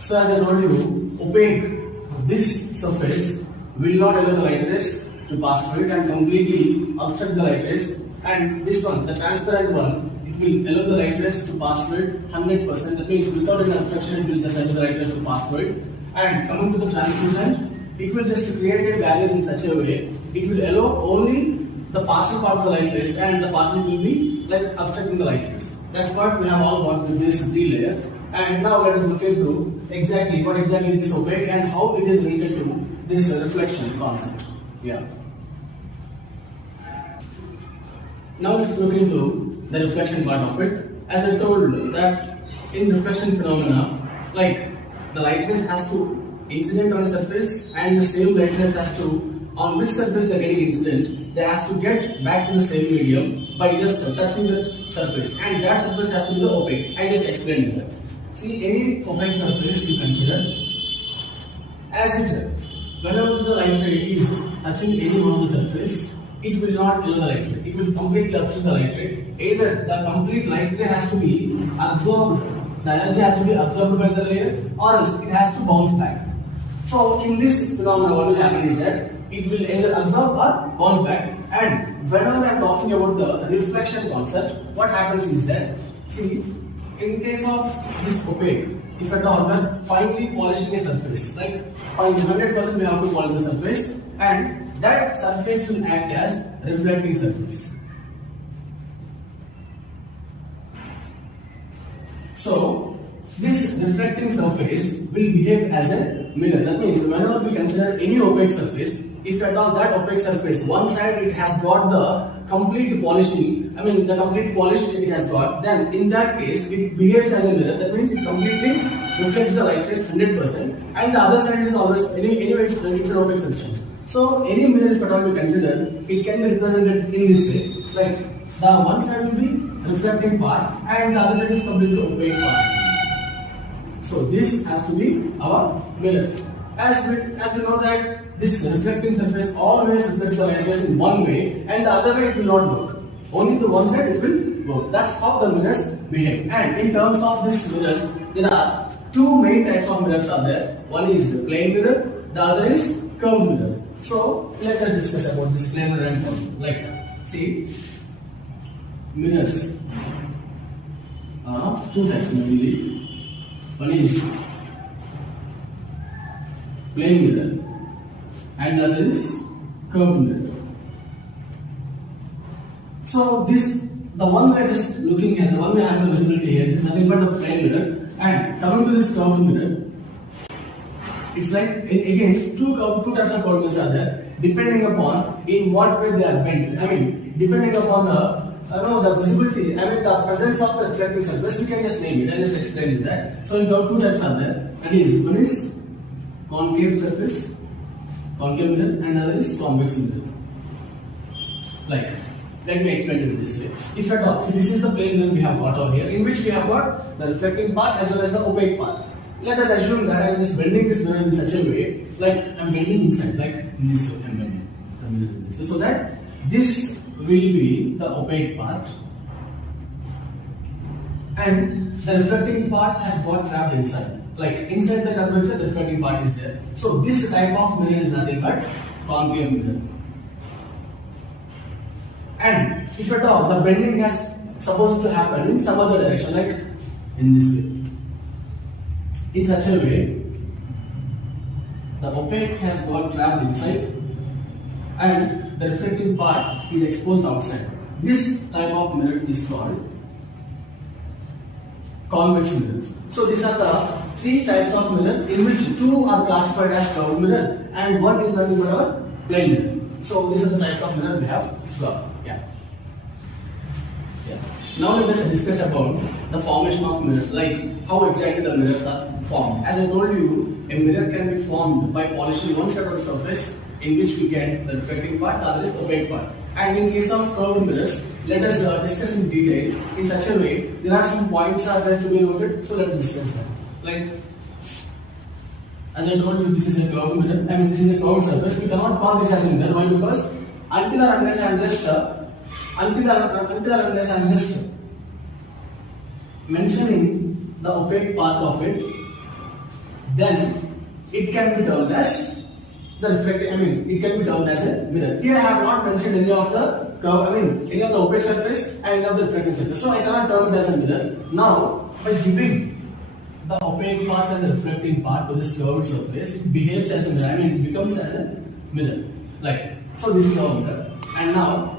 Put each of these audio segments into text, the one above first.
So as I told you, opaque, this surface will not allow the light rays to pass through it and completely obstruct the light rays. And this one, the transparent one, it will allow the light rays to pass through it 100%. That means without any obstruction, it will just allow the light rays to pass through it. And coming to the translucent, it will just create a barrier in such a way, it will allow only the partial part of the light rays and the partial will be like obstructing the light rays. That's what we have all got with these three layers. And now let us look into exactly what exactly is opaque and how it is related to this reflection concept. Yeah. Now let's look into the reflection part of it. As I told that in reflection phenomena, like the light rays has to incident on a surface and the same light rays has to, on which surface they are getting incident, they has to get back to the same medium by just touching the surface, and that surface has to be the opaque. I just explained that. See, any opaque surface you consider as it, whenever the light ray is touching any one of the surface, it will not allow the light ray. It will completely obstruct the light ray. Either the complete light ray has to be absorbed, the energy has to be absorbed by the layer, or else it has to bounce back. So in this phenomenon, what will happen is that it will either absorb or bounce back. And whenever I am talking about the reflection concept, what happens is that, see, in case of this opaque, if at all we are finely polishing a surface, like 100% we have to polish the surface, and that surface will act as reflecting surface. So this reflecting surface will behave as a mirror. That means whenever we consider any opaque surface, if at all that opaque surface, one side it has got the complete polishing, the complete polish it has got, then in that case it behaves as a mirror. That means it completely reflects the light rays 100%, and the other side is always anyway it's an opaque substance. So any mirror if at all we consider, it can be represented in this way. Like the one side will be reflecting part and the other side is completely opaque part. So this has to be our mirror. As we know that this reflecting surface always reflects the light rays in one way, and the other way it will not work. Only the one side it will work. That's how the mirrors behave. And in terms of these mirrors, there are two main types of mirrors are there. One is plain mirror, the other is curved mirror. So let us discuss about this plain mirror and curved. Like, see, mirrors are two types mainly. One is plain mirror and the other is curved mirror. So the one we are just looking at, the one we have the visibility here, is nothing but the plain mirror. And coming to this curved mirror, it's like again two types of curved mirrors are there, depending upon in what way they are bent. Depending upon the visibility, the presence of the reflecting surface, we can just name it. I just explained that. So in two types are there. That is, one is concave surface, concave mirror, and another is convex mirror. Like, let me explain it this way. If at all, see, this is the plain mirror we have got over here, in which we have got the reflecting part as well as the opaque part. Let us assume that I am just bending this mirror in such a way, like I am bending inside, like in this way I am bending the mirror in this way, so that this will be the opaque part and the reflecting part has got trapped inside. Like inside the curvature, the reflecting part is there. So this type of mirror is nothing but concave mirror. And if at all the bending has supposed to happen in some other direction, like in this way, in such a way, the opaque has got trapped inside and the reflecting part is exposed outside. This type of mirror is called convex mirror. So these are the three types of mirror, in which two are classified as curved mirror and one is nothing but our plain mirror. So these are the types of mirror we have got. Now let us discuss about the formation of mirrors, like how exactly the mirrors are formed. As I told you, a mirror can be formed by polishing one side of the surface, in which we get the reflecting part, the other is opaque part. And in case of curved mirrors, let us discuss in detail in such a way. There are some points are there to be noted, so let us discuss that. Like, as I told you, this is a curved mirror. This is a curved surface. We cannot call this as a mirror. Why? Because until or unless I am just mentioning the opaque part of it, then it can be termed as the reflecting, it can be termed as a mirror. Here I have not mentioned any of the curve, any of the opaque surface and any of the reflecting surface. So I cannot term it as a mirror. Now, by giving the opaque part and the reflecting part to this curved surface, it behaves as a mirror, it becomes as a mirror. Like, so this is our mirror. And now,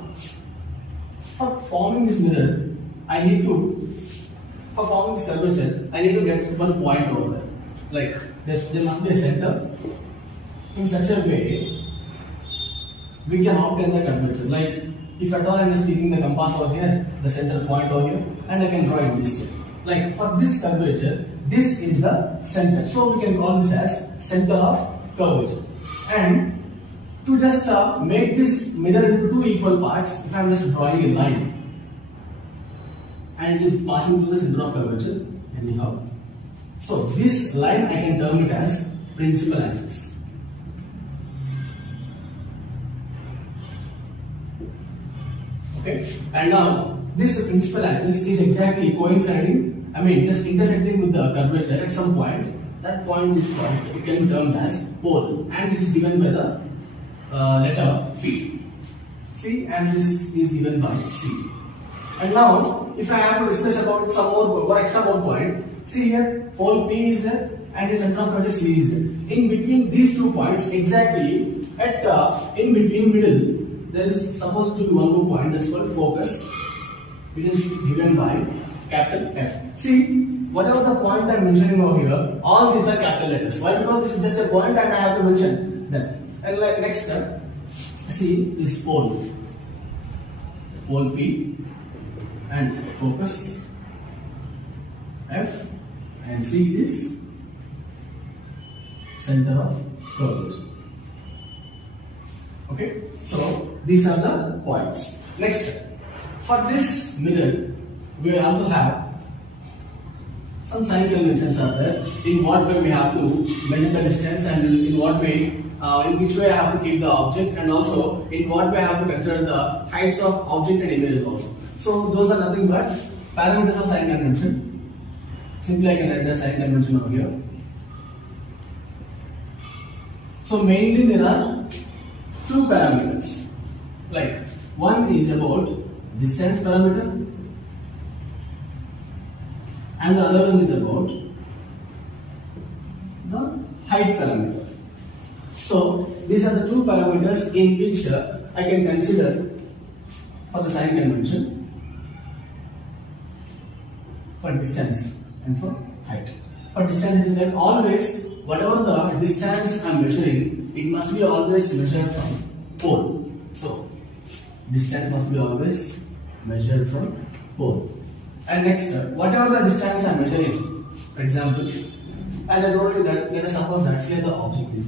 for forming this mirror, for forming this curvature, I need to get one point over there. Like, there must be a center. In such a way, we can obtain the curvature. Like, if at all I am just keeping the compass over here, the center point over here, and I can draw it this way. Like, for this curvature, this is the center. So we can call this as center of curvature. And to just make this mirror into two equal parts, if I am just drawing a line, and it is passing through the center of curvature, anyhow. So this line I can term it as principal axis. Okay, and now this principal axis is exactly coinciding, just intersecting with the curvature at some point. That point is called, it can be termed as pole, and it is given by the letter P. See, and this is given by C. And now, if I have to discuss about some more extra point, see here, pole P is there, and the center of curvature C is there. In between these 2 points, exactly at in between middle, there is supposed to be one more point that's called focus. It is given by capital F. See, whatever the point I'm mentioning over here, all these are capital letters. Why? Because this is just a point and I have to mention them. And like next step, see this pole P, and focus F, and C is center of curvature. Okay, so these are the points. Next, for this mirror, we also have some sign conventions are there. In what way we have to measure the distance, and in what way, in which way I have to keep the object, and also in what way I have to consider the heights of object and images also. So those are nothing but parameters of sign convention. Simply I can write the sign convention over here. So mainly there are 2 parameters. Like, one is about distance parameter, and the other one is about the height parameter. So these are the 2 parameters in which I can consider for the sign convention, for distance and for height. For distance is that always whatever the distance I am measuring, it must be always measured from pole. So distance must be always measured from pole. And next, whatever the distance I am measuring, for example, as I told you that, let us suppose that here the object is.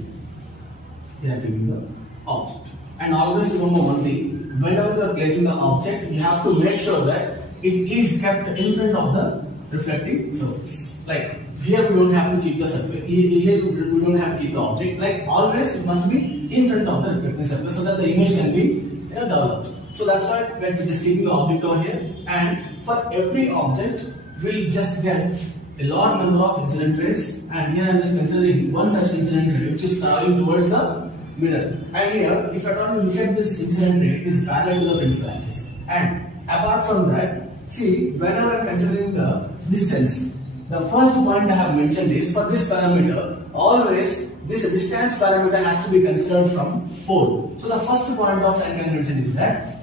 Here I am taking the object. And always remember one thing, whenever you are placing the object, you have to make sure that it is kept in front of the reflecting surface. Like, here we don't have to keep the surface, here we don't have to keep the object. Like, always it must be in front of the reflecting surface so that the image can be developed. So that's why we're just keeping the object over here, and for every object we'll just get a large number of incident rays, and here I'm just considering one such incident ray which is traveling towards the mirror. And here, if at all you look at this incident ray, it is parallel to the principal axis. And apart from that, see, whenever I'm considering the distance, the first point I have mentioned is for this parameter, always this distance parameter has to be considered from pole. So the first point of sign convention is that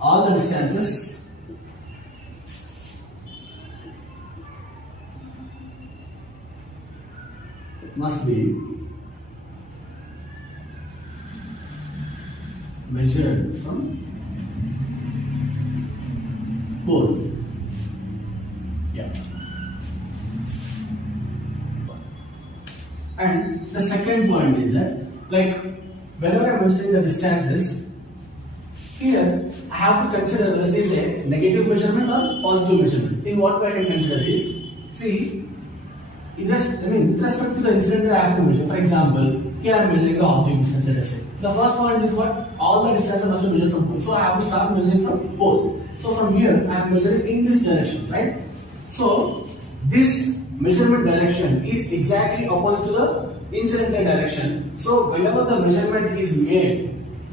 all the distances must be measured from pole. Yeah. And the second point is that, like, whenever I'm measuring the distances, here I have to consider whether it is a negative measurement or positive measurement. In what way I can consider is, see, with respect to the incident that I have to measure. For example, here I am measuring the object distance, let us say. The first point is what? All the distances must be measured from pole. So I have to start measuring from pole. So from here I am measuring in this direction, right? So this measurement direction is exactly opposite to the incident ray direction. So whenever the measurement is made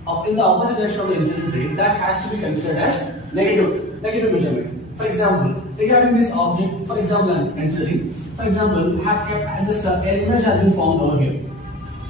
up in the opposite direction of the incident ray, that has to be considered as negative measurement. For example, regarding this object, for example, I am considering, for example, have kept just an image has been formed over here.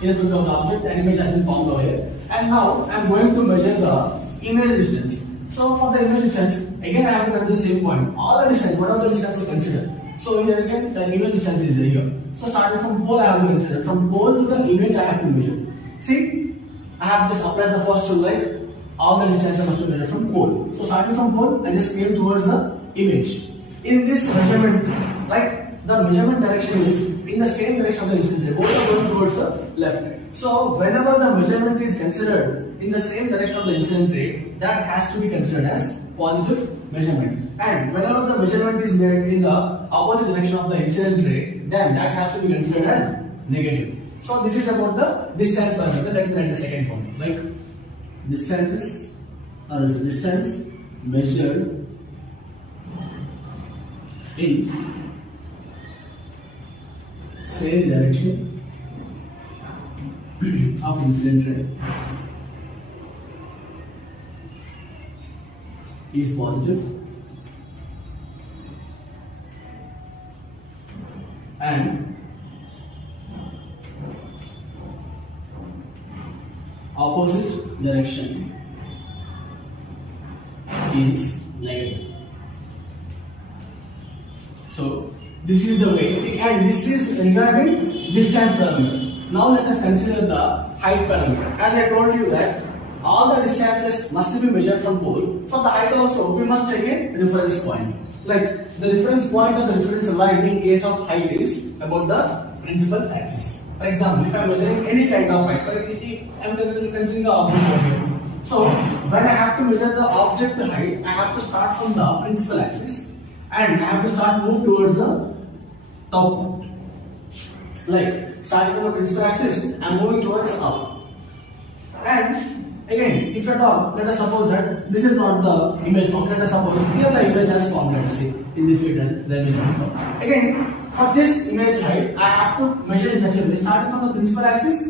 In respect of the object, an image has been formed over here, and now I am going to measure the image distance. So for the image distance, again I have to consider the same point. All the distance, whatever the distance you consider. So here again the image distance is here. So starting from pole I have to consider. From pole to the image I have to measure. See, I have just applied the first rule, like all the distance I must measure from pole. So starting from pole, I just came towards the image. In this measurement, like the measurement direction is in the same direction of the incident ray. Both are going towards the left. So whenever the measurement is considered in the same direction of the incident ray, that has to be considered as positive measurement. And whenever the measurement is made in the opposite direction of the incident ray, then that has to be considered as negative. So this is about the distance parameter. Let me write the second one. Like distances or distance measured in same direction of incident ray is positive and opposite direction is negative. So this is the way, and this is regarding distance parameter. Now let us consider the height parameter. As I told you that all the distances must be measured from pole. For the height also, we must take a reference point. Like the reference point or the reference line in case of height is about the principal axis. For example, if I am measuring any kind of height, I am considering the object over here. So when I have to measure the object height, I have to start from the principal axis and I have to start move towards the top point. Like starting from the principal axis, I am moving towards up. And again, if at all, let us suppose that this is not the image form. Let us suppose here the image has formed. Let us see in this way. Then we can. Again, for this image height, I have to measure in such a way. Starting from the principal axis,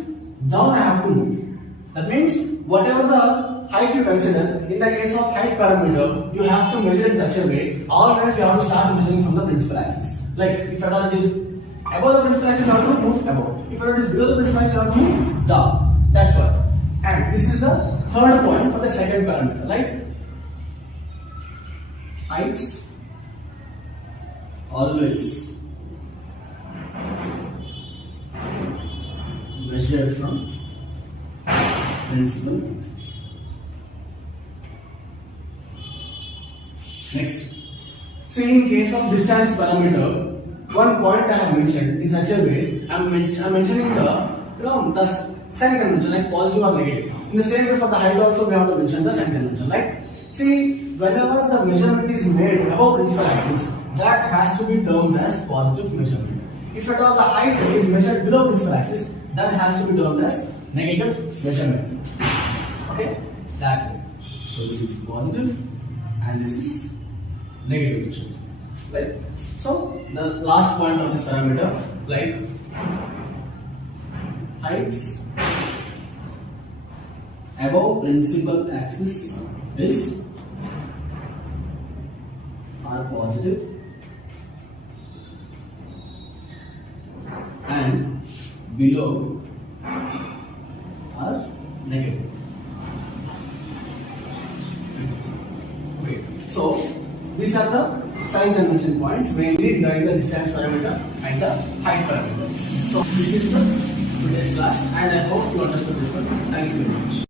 down I have to move. That means whatever the height you consider, in the case of height parameter, you have to measure in such a way. Always you have to start measuring from the principal axis. Like if at all it is above the principal axis, you have to move above. If it is below the principal axis, you have to move down. That's what. And this is the third point for the second parameter. Like heights always measured from principal axis. Next, see in case of distance parameter, one point I have mentioned in such a way, I am mentioning the sign convention like positive or negative. In the same way for the height also we have to mention the sign convention. Like see, whenever the measurement is made above principal axis, that has to be termed as positive measurement. If at all the height is measured below principal axis, that has to be termed as negative measurement. Okay, that way. So this is positive and this is negative measurement. Right? So the last point of this parameter, like heights above principal axis are positive and below are negative. Okay, so these are the sign convention points mainly regarding the distance parameter and the height parameter. So this is the today's class and I hope you understood this one. Thank you very much.